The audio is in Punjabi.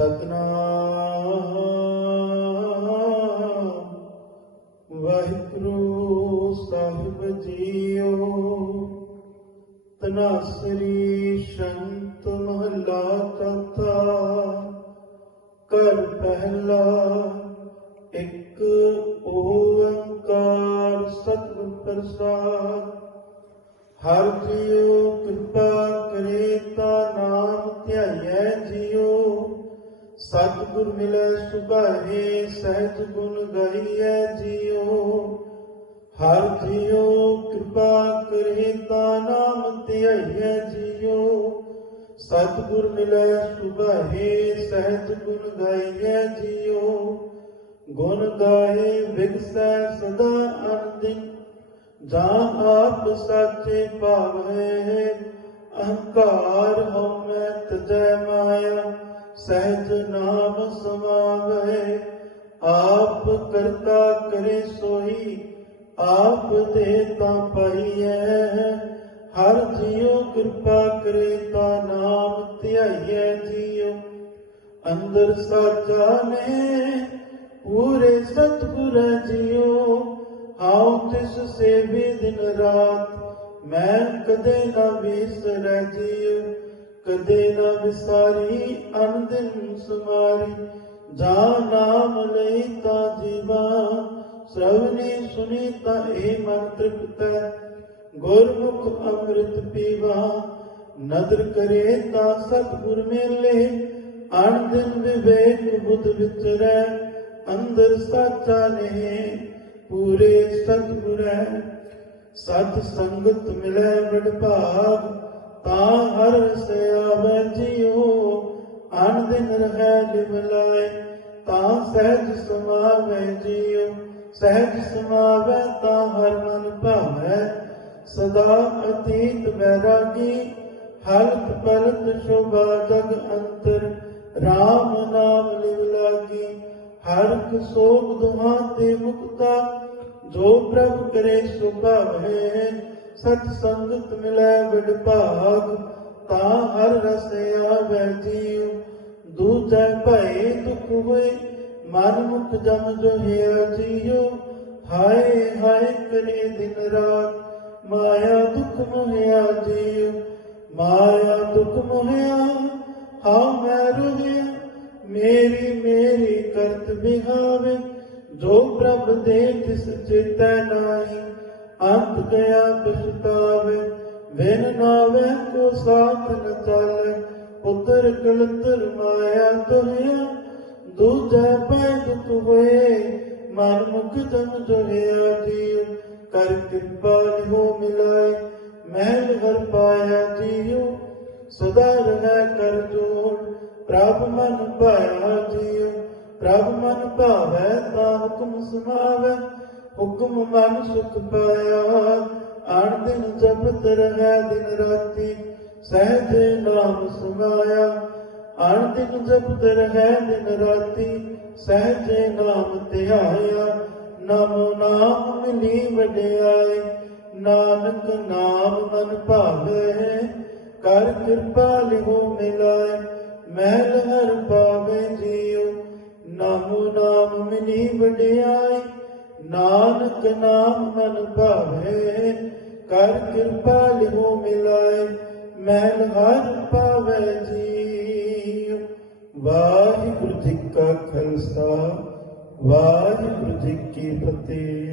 ਸਤਨਾਮ। ਵਾਹਿਗੁਰੂ ਸਾਹਿਬ ਜੀਓ, ਤਨਾਸਰੀ ਸ਼ੰਤ ਮਹਲਾ ਤਤਾ ਕਰ ਪਹਿਲਾ, ਇੱਕ ਓੰਕਾਰ ਸਤਿਗੁਰ ਪ੍ਰਸਾਦ। ਹਰ ਜੀਉ ਕਿਰਪਾ ਕਰੇ ਤਾ ਸਤਿਗੁਰ ਮਿਲੈ ਸੁਭਾਏ ਸਹਿਜ ਗੁਣ ਗਾਈਐ ਜੀਉ ਹਰ ਜੀਉ ਕਿਰਪਾ ਕਰੇ ਤਾ ਨਾਮ ਧਿਆਈਐ ਜੀਉ ਸਤਿਗੁਰ ਮਿਲੈ ਸੁਭਾਏ ਸਹਿਜ ਗੁਣ ਗਾਈਐ ਜੀਉ ਗੁਣ ਗਾਏ ਵਿਗਸੈ ਸਦਾ ਅਨੰਦਿ ਜਾਂ ਆਪ ਸਾਚੇ ਭਾਵੇ ਅਹੰਕਾਰ ਹੋ ਸਹਿਜ ਨਾਮ ਸਮਾਵੇ। ਆਪ ਕਰਤਾ ਕਰੇ ਸੋਈ, ਆਪ ਦੇ ਤਾਂ ਪਾਈਐ। ਹਰ ਜੀਉ ਕਿਰਪਾ ਕਰੇ ਤਾਂ ਨਾਮ ਧਿਆਈਐ ਜੀਉ। ਅੰਦਰ ਸਾਚਾ ਨੇ, ਪੂਰੇ ਸਤਿਗੁਰ ਜੀਓ ਆਉ ਤਿਸ ਸੇਵੀ ਦਿਨ ਰਾਤ, ਮੈਂ ਕਦੇ ਨਾ ਵਿਸਰੈ ਜੀਉ। ਕਦੇ ਨਾ ਵਿਸਾਰੀ ਅਨ ਸੁਮਾਰੀ। ਜਾ ਨਾਮ ਲਈ ਤਾਂ ਜੀਵਾ, ਸ੍ਰਵਣੀ ਸੁਣੀ ਤਾਂ ਇਹ ਮਨ ਤ੍ਰਿਪਤੈ ਗੁਰਮੁਖ ਅੰਮ੍ਰਿਤ ਪੀਵਾ, ਨਦਰ ਕਰੇ ਤਾਂ ਸਤਿਗੁਰ ਮੇਲੇ। ਅਣ ਦਿਨ ਵਿਵੇਕ ਬੁੱਧ ਵਿਚਰੈ, ਅੰਦਰ ਸਾਚਾ ਨੇ ਪੂਰੇ ਸਤਿਗੁਰੈ ਸਤ ਸੰਗਤ ਮਿਲੈ ਵਡ ਭਾਗ ਤਾਂ ਹਰ ਸਿਆਵੈ ਜੀਉ ਅਣ ਦਿਨ ਰਹਿ ਲਿਵ ਤਾਂ ਸਹਿਜ ਸਮਾਵੈ ਜੀਉ, ਸਹਿਜ ਸਮਾਵੈ ਤਾਂ ਹਰ ਮਨ ਭਾਵੈ। ਸਦਾ ਅਤੀਤ ਵੈਰਾਗੀ ਹਲਤ ਪਲਤ ਸ਼ੋਭਾ ਜਗ ਅੰਤਰ RAM ਨਾਮ ਲਿਵ ਲਾਗੀ। ਹਰ ਇੱਕ ਸੋਗ ਦੁਹਾ ਤੇ ਮੁਕਤਾ, ਜੋ ਪ੍ਰਭ ਕਰੇ ਸੋ ਸਤ ਸੰਗਤ ਮਿਲੈ ਵਿਡ ਭਾਗ, ਤਾਂ ਹਰ ਰਸ ਆਵੈ ਜੀਉ। ਦੂਜੈ ਭਏ ਦੁਖ ਹੋਏ, ਮਨ ਮੁਖ ਜਮ ਜੋ ਜੀਉ। ਹਾਏ ਹਾਏ ਕਰੇ ਦਿਨ ਰਾਤ, ਮਾਇਆ ਦੁਖ ਮੋਹਿਆ ਜੀਉ। ਮਾਇਆ ਦੁਖ ਮੋਹਿਆ ਹਾਂ ਮੈਂ ਰੁਹਿਆ, ਮੇਰੀ ਮੇਰੀ ਕਰਤ ਬਿਹਾਵੇ। ਜੋ ਪ੍ਰਭ ਦੇ ਤਿਸ ਚੇਤੈ ਨਾਹੀ ਅੰਤ ਗਿਆ ਪਛਤਾਵੇ ਵਿਨ ਨਾਵੇ ਕੋ ਸਾਥ ਨ ਚਾਲੇ, ਪੁੱਤਰ ਕਲਤਰ ਮਾਇਆ ਤੋਹਿਆ ਦੂਜੈ ਪੈ ਦੁਖ ਹੋਏ, ਮਨ ਮੁਖ ਜਮ ਜੋਹਿਆ ਜੀਉ ਕਰ ਕਿਰਪਾ ਲਿਹੋ ਮਿਲਾਏ, ਮਹਿਲ ਹਰ ਪਾਇਆ ਜੀਉ, ਸਦਾ ਰਹਿ ਕਰ ਜੋੜ, ਪ੍ਰਭ ਮਨ ਭਾਇਆ ਜੀਉ, ਪ੍ਰਭ ਮਨ ਭਾਵੈ ਤਾਂ ਹੁਕਮ ਸੁਨਾਵੈ ਹੁਕਮ ਮਨ ਸੁਖ ਪਾਇਆ। ਅਣ ਦਿਨ ਜਪਤ ਰਹਿ ਦਿਨ ਰਾਤੀ, ਸਹਿਜ ਨਾਮ ਸੁਨਾਇਆ ਅਣ ਦਿਨ ਜਪਤ ਰਹਿ ਦਿਨ ਰਾਤੀ, ਸਹਿਜ ਨਾਮ ਧਿਆਇਆ। ਨਾਮੋ ਨਾਮ ਮਿਲੀ ਵਡਿਆਈ ਨਾਨਕ ਨਾਮ ਮਨ ਭਾਵੇ ਕਰ ਕਿਰਪਾ ਲਿਹੋ ਮਿਲਾਏ, ਮਹਿਲ ਹਰ ਪਾਵੇ ਜੀਉ ਨਾਮੋ ਨਾਮ ਮਿਲੀ ਵਡਿਆਈ ਨਾਨਕ ਨਾਮ ਮਨ ਭਾਵੇ, ਕਰ ਕਿਰਪਾ ਲਿਹੋ ਮਿਲਾਏ ਮਹਿਲ ਹਰ ਪਾਵੇ ਜੀਉ। ਵਾਹਿਗੁਰੂ ਜੀ ਕਾ ਖਾਲਸਾ, ਵਾਹਿਗੁਰੂ ਜੀ ਕੀ ਫਤਿਹ।